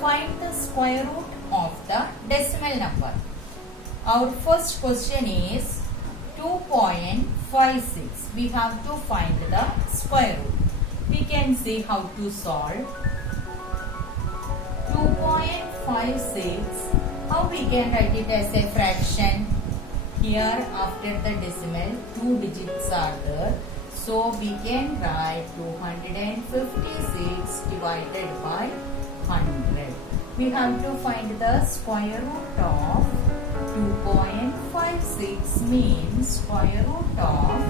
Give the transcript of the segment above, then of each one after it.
Find the square root of the decimal number. Our first question is 2.56. We have to find the square root. We can see how to solve. 2.56. How we can write it as a fraction? Here after the decimal 2 digits are there. So we can write 256 divided by 100. We have to find the square root of 2.56 means square root of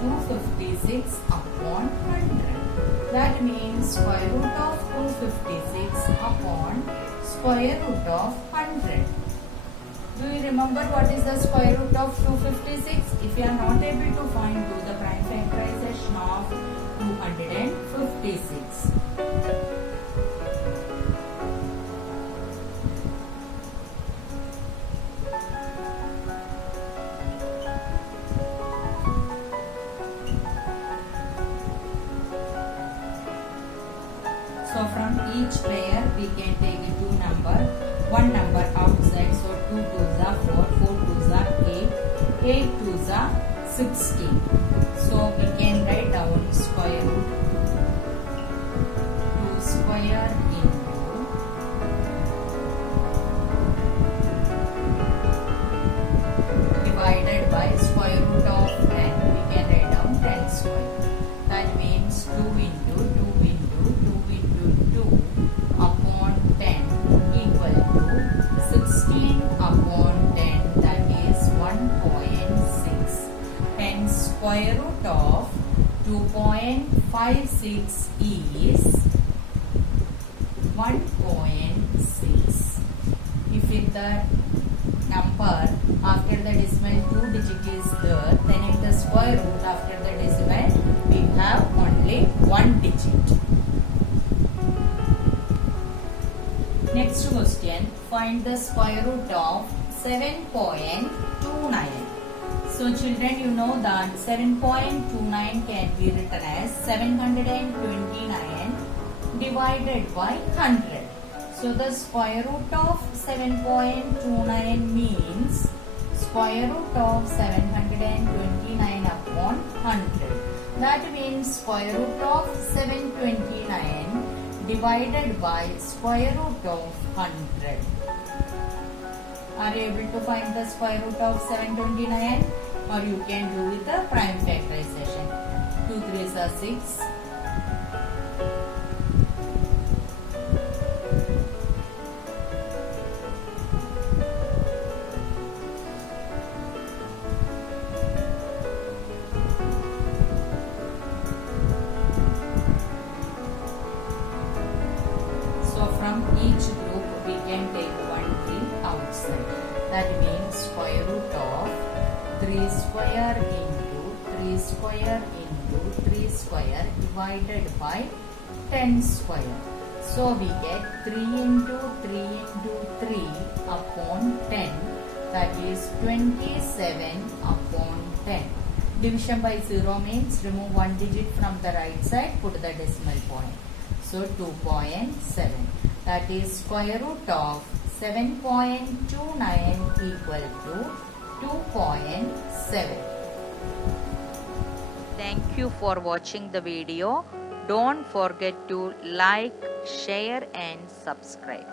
256 upon 100. That means square root of 256 upon square root of 100. Do you remember what is the square root of 256? If you are not able to find, do the prime factorization of 256. So from each pair we can take two number, one number outside. So 2 2s are 4, 4 2s are 8, 8 2s are 16. So we can write down square root 2 square into divided by square root of 10. We can write down 10 square. That means 2 into 2 into 2 into 2 upon 10 equal to 16 upon 10, that is 1.6. Hence square root of 2.56 is 1.6. If in the number after the decimal 2 digit is there, then in the square root after the decimal we have only 1 digit. Next question, find the square root of 7.29. So children, you know that 7.29 can be written as 729 divided by 100. So the square root of 7.29 means square root of 729 upon 100. That means square root of 729 divided by square root of 100. Are you able to find the square root of 729? Or you can do with the prime factorization. 2 3s are 6. From each group we can take 1 3 outside. That means square root of 3 square into 3 square into 3 square divided by 10 square. So we get 3 into 3 into 3 upon 10, that is 27 upon 10. Division by 0 means remove 1 digit from the right side, put the decimal point. So 2.7. That is square root of 7.29 equal to 2.7. Thank you for watching the video. Don't forget to like, share and subscribe.